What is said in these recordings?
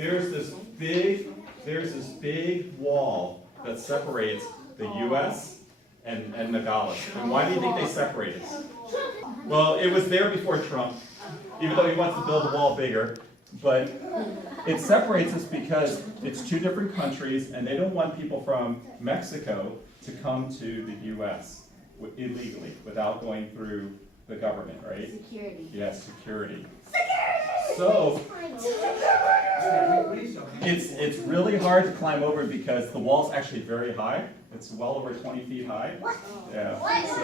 there's this big wall that separates the U.S. and Nogales. And why do you think they separated? Well, it was there before Trump, even though he wants to build the wall bigger. But it separates us because it's two different countries, and they don't want people from Mexico to come to the U.S. illegally without going through the government, right? Security. Yes, security. So it's really hard to climb over because the wall's actually very high. It's well over 20 feet high. Yeah. So,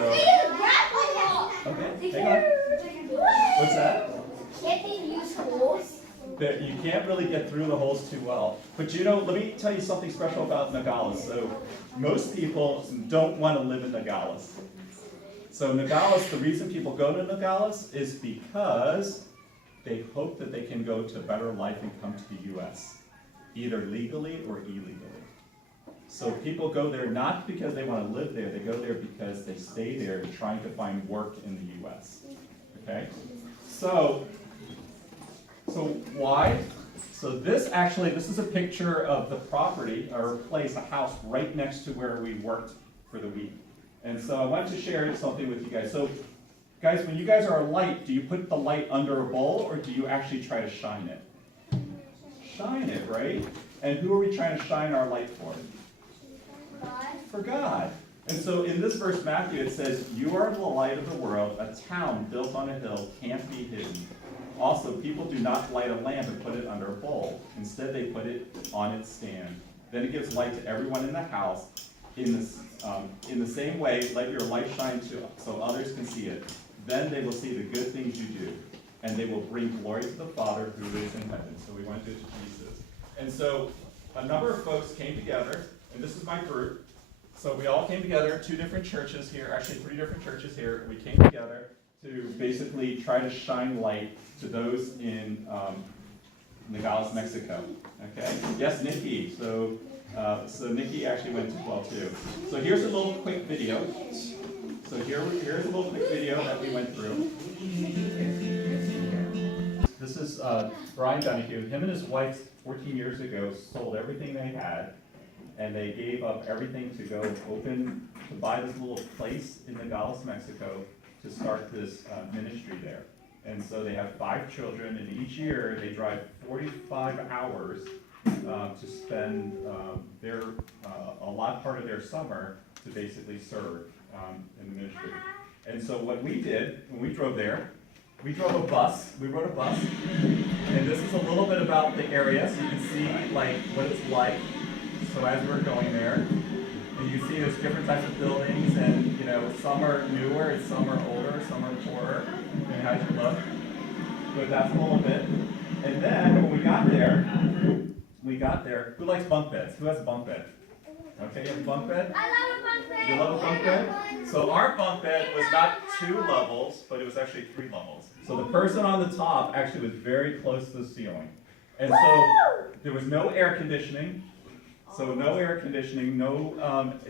okay, hang on. What's that? Can't they use holes? That you can't really get through the holes too well. But you know, let me tell you something special about Nogales. So most people don't want to live in Nogales. So Nogales, the reason people go to Nogales is because they hope that they can go to a better life and come to the U.S., either legally or illegally. So people go there not because they want to live there, they go there because they stay there trying to find work in the U.S. Okay? So why? So this is a picture of the property, or place, a house right next to where we worked for the week. And so I wanted to share something with you guys. So guys, when you guys are a light, do you put the light under a bowl or do you actually try to shine it? Shine it, right? And who are we trying to shine our light for? God. For God. And so in this verse, Matthew, it says, "You are the light of the world. A town built on a hill can't be hidden. Also, people do not light a lamp and put it under a bowl. Instead, they put it on its stand. Then it gives light to everyone in the house. In the same way, let your light shine so others can see it. Then they will see the good things you do, and they will bring glory to the Father who lives in heaven." So we went to Jesus. And so a number of folks came together, and this is my group. So we all came together, 2 different churches here, actually 3 different churches here. We came together to basically try to shine light to those in Nogales, Mexico. Okay? Yes, Nikki. So Nikki actually went to 12 too. So here's a little quick video. So here's a little quick video that we went through. This is Brian Donahue. Him and his wife 14 years ago sold everything they had, and they gave up everything to go to buy this little place in Nogales, Mexico, to start this ministry there. And so they have 5 children, and each year they drive 45 hours to spend a lot part of their summer to basically serve in the ministry. And so what we did when we drove there, we rode a bus, and this is a little bit about the area, so you can see like what it's like. So as we're going there, and you see there's different types of buildings, and you know, some are newer, and some are older, some are poorer, and how'd you look? But that's a little bit. And then when we got there, who likes bunk beds? Who has a bunk bed? Okay, you have a bunk bed? I love a bunk bed. You love a bunk bed? So our bunk bed was not 2 levels, but it was actually 3 levels. So the person on the top actually was very close to the ceiling. And so there was no air conditioning. So no air conditioning,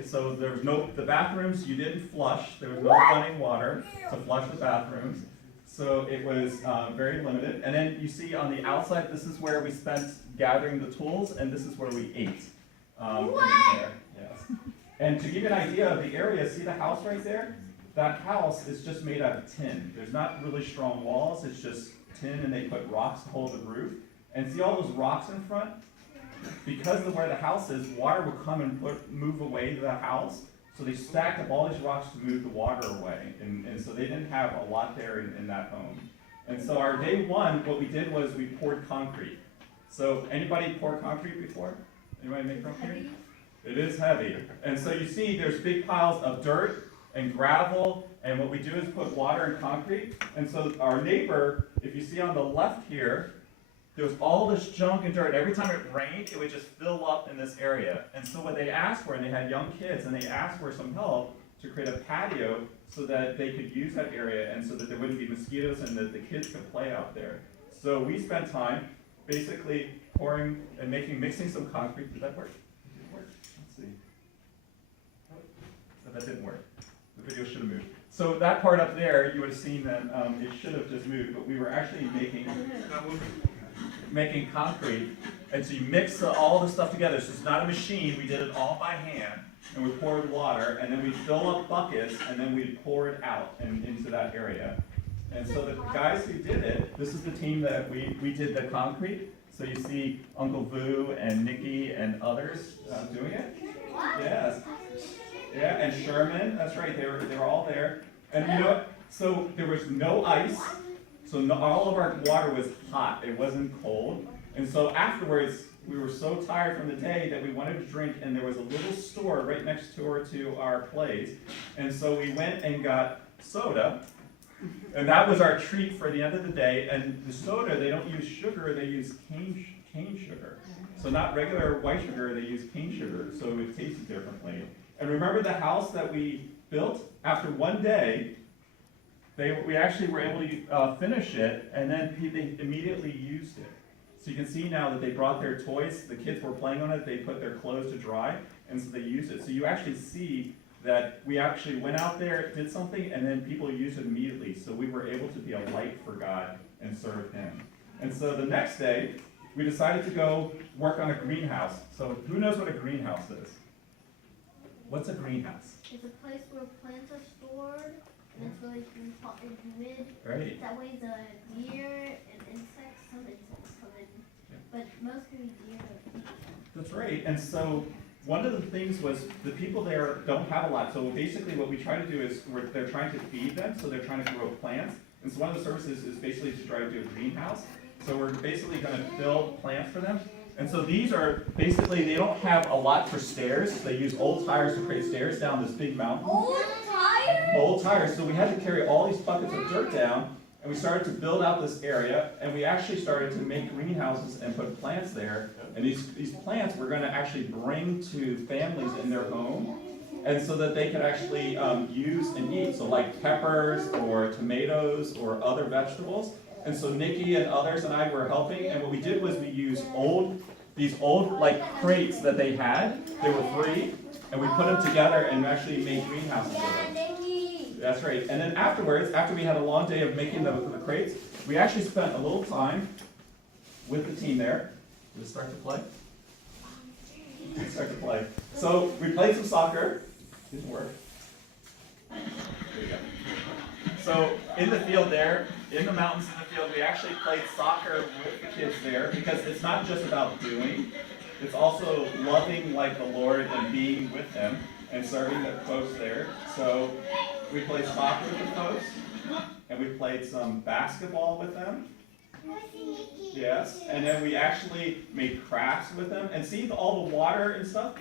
so there was the bathrooms you didn't flush. There was no running water to flush the bathrooms. So it was very limited. And then you see on the outside, this is where we spent gathering the tools, and this is where we ate. There. Yes. And to give you an idea of the area, see the house right there? That house is just made out of tin. There's not really strong walls, it's just tin, and they put rocks to hold the roof. And see all those rocks in front? Because of where the house is, water would come and move away to the house. So they stacked up all these rocks to move the water away. And so they didn't have a lot there in that home. And so our day 1, what we did was we poured concrete. So anybody pour concrete before? Anybody make concrete? It is heavy. And so you see there's big piles of dirt and gravel. And what we do is put water and concrete. And so our neighbor, if you see on the left here, there was all this junk and dirt. Every time it rained, it would just fill up in this area. And so what they asked for, and they had young kids, and they asked for some help to create a patio so that they could use that area and so that there wouldn't be mosquitoes and that the kids could play out there. So we spent time basically pouring and mixing some concrete. Did that work? Did it work? Let's see. Oh, that didn't work. The video should have moved. So that part up there, you would have seen that it should have just moved, but we were actually making concrete And so you mix all the stuff together. So it's not a machine. We did it all by hand. And we poured water, and then we fill up buckets, and then we pour it out and into that area. And so the guys who did it, this is the team that we did the concrete. So you see Uncle Vu and Nikki and others doing it. Yes. Yeah, and Sherman, that's right, they were all there. And you know what? So there was no ice, so all of our water was hot, it wasn't cold. And so afterwards, we were so tired from the day that we wanted to drink, and there was a little store right next door to our place. And so we went and got soda, and that was our treat for the end of the day. And the soda, they don't use sugar, they use cane sugar. So not regular white sugar, they use cane sugar, so it tasted differently. And remember the house that we built? After one day, we actually were able to finish it, and then they immediately used it. So you can see now that they brought their toys, the kids were playing on it, they put their clothes to dry, and so they used it. So you actually see that we actually went out there, did something, and then people used it immediately. So we were able to be a light for God and serve Him. And so the next day, we decided to go work on a greenhouse. So who knows what a greenhouse is? What's a greenhouse? It's a place where plants are stored, and it's really humid. Right. That way the deer and insects, some insects come in, but mostly deer eat them. That's right. And so one of the things was the people there don't have a lot. So basically what we try to do is they're trying to feed them, so they're trying to grow plants. And so one of the services is basically to try to do a greenhouse. So we're basically going to build plants for them. And so these are basically, they don't have a lot for stairs. They use old tires to create stairs down this big mountain. Old tires? Old tires. So we had to carry all these buckets of dirt down, and we started to build out this area, and we actually started to make greenhouses and put plants there. And these plants we're going to actually bring to families in their home, and so that they could actually use and eat. So like peppers or tomatoes or other vegetables. And so Nikki and others and I were helping, and what we did was we used these old like crates that they had. They were free, and we put them together and actually made greenhouses with them. That's right. And then afterwards, after we had a long day of making the crates, we actually spent a little time with the team there. Did it start to play? It started to play. So we played some soccer. Didn't work. There you go. So in the field there, in the mountains in the field, we actually played soccer with the kids there, because it's not just about doing, it's also loving like the Lord and being with Him and serving the folks there. So we played soccer with the folks, and we played some basketball with them. Yes, and then we actually made crafts with them. And see all the water and stuff?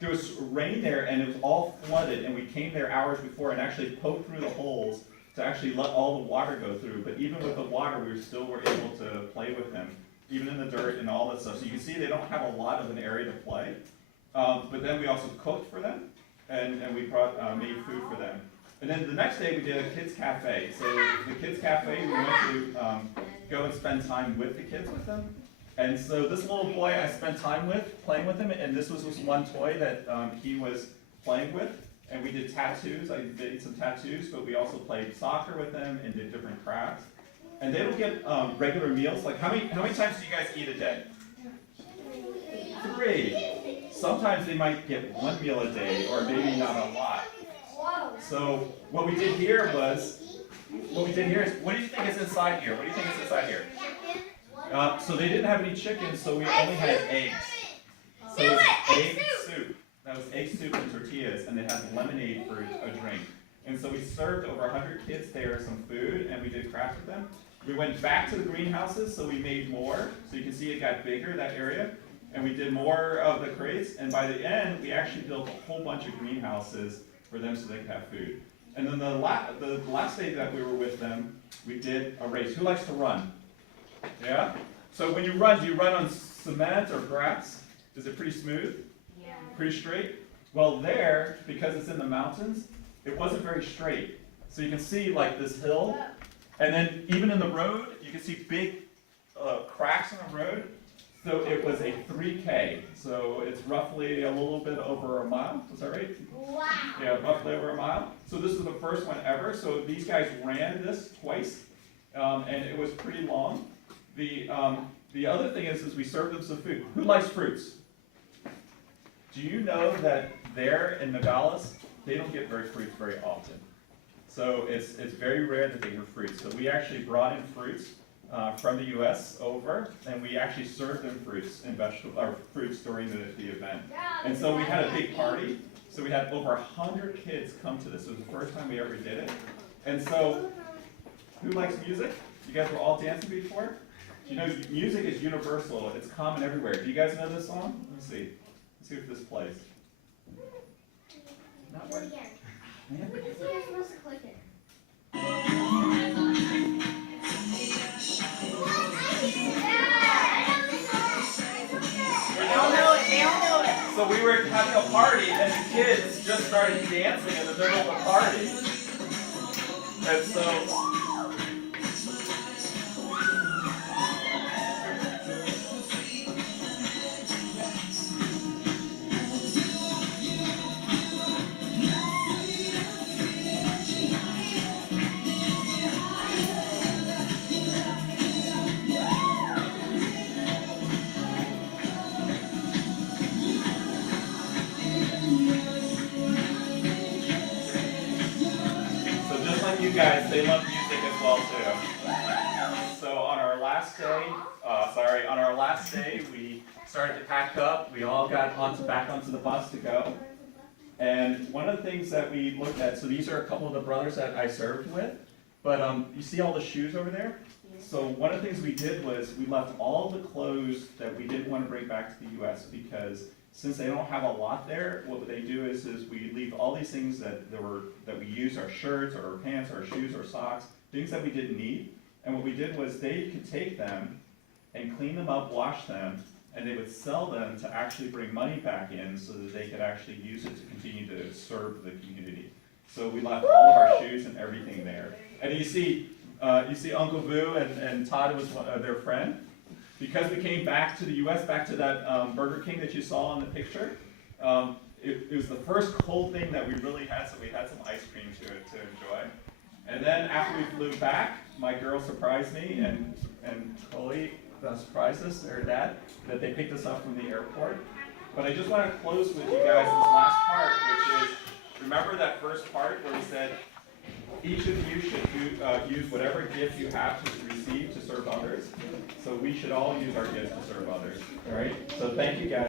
There was rain there, and it was all flooded, and we came there hours before and actually poked through the holes to actually let all the water go through. But even with the water, we still were able to play with them, even in the dirt and all that stuff. So you can see they don't have a lot of an area to play. But then we also cooked for them, and we made food for them. And then the next day we did a kids cafe. So the kids cafe, we went to go and spend time with the kids with them. And so this little boy I spent time with, playing with him, and this was one toy that he was playing with. And we did tattoos. I did some tattoos, but we also played soccer with them and did different crafts. And they don't get regular meals. Like how many times do you guys eat a day? 3. Sometimes they might get 1 meal a day, or maybe not a lot. So what we did here is, what do you think is inside here? What do you think is inside here? So they didn't have any chicken, so we only had eggs. So it was egg soup. That was egg soup and tortillas, and they had lemonade for a drink. And so we served over 100 kids there some food, and we did crafts with them. We went back to the greenhouses, so we made more. So you can see it got bigger, that area. And we did more of the crates, and by the end, we actually built a whole bunch of greenhouses for them so they could have food. And then the last day that we were with them, we did a race. Who likes to run? Yeah? So when you run, do you run on cement or grass? Is it pretty smooth? Yeah. Pretty straight? Well, there, because it's in the mountains, it wasn't very straight. So you can see like this hill, and then even in the road, you can see big cracks in the road. So it was a 3K. So it's roughly a little bit over a mile. Is that right? Wow. Yeah, roughly over a mile. So this is the first one ever. So these guys ran this twice, and it was pretty long. the other thing is we serve them some food. Who likes fruits? Do you know that there in Nogales, they don't get fruits very often. So it's very rare that they get fruits. So we actually brought in fruits from the U.S. over, and we actually served them fruits and fruits during the event. And so we had a big party. So we had over 100 kids come to this. It was the first time we ever did it. And so, who likes music? You guys were all dancing before? You know, music is universal. It's common everywhere. Do you guys know this song? Let's see. Let's see if this plays. Not Do it working. again. You're supposed to click it. They all know it. They all know it. So we were having a party, and the kids just started dancing in the middle of the party. And so, just like you guys, they love music as well too. So on our last day, we started to pack up. We all got back onto the bus to go. And one of the things that we looked at, so these are a couple of the brothers that I served with, but you see all the shoes over there? So one of the things we did was we left all the clothes that we didn't want to bring back to the U.S. because since they don't have a lot there, what they do is we leave all these things that we use, our shirts, or our pants, our shoes, or socks, things that we didn't need. And what we did was they could take them and clean them up, wash them, and they would sell them to actually bring money back in so that they could actually use it to continue to serve the community. So we left all of our shoes and everything there. And you see Uncle Vu and Todd was their friend. Because we came back to the U.S., back to that Burger King that you saw in the picture, it was the first cold thing that we really had, so we had some ice cream to enjoy. And then after we flew back, my girl surprised me, and Chloe surprised us, her dad, that they picked us up from the airport. But I just want to close with you guys this last part, which is, remember that first part where we said, each of you should use whatever gift you have to receive to serve others. So we should all use our gifts to serve others. All right? So thank you guys.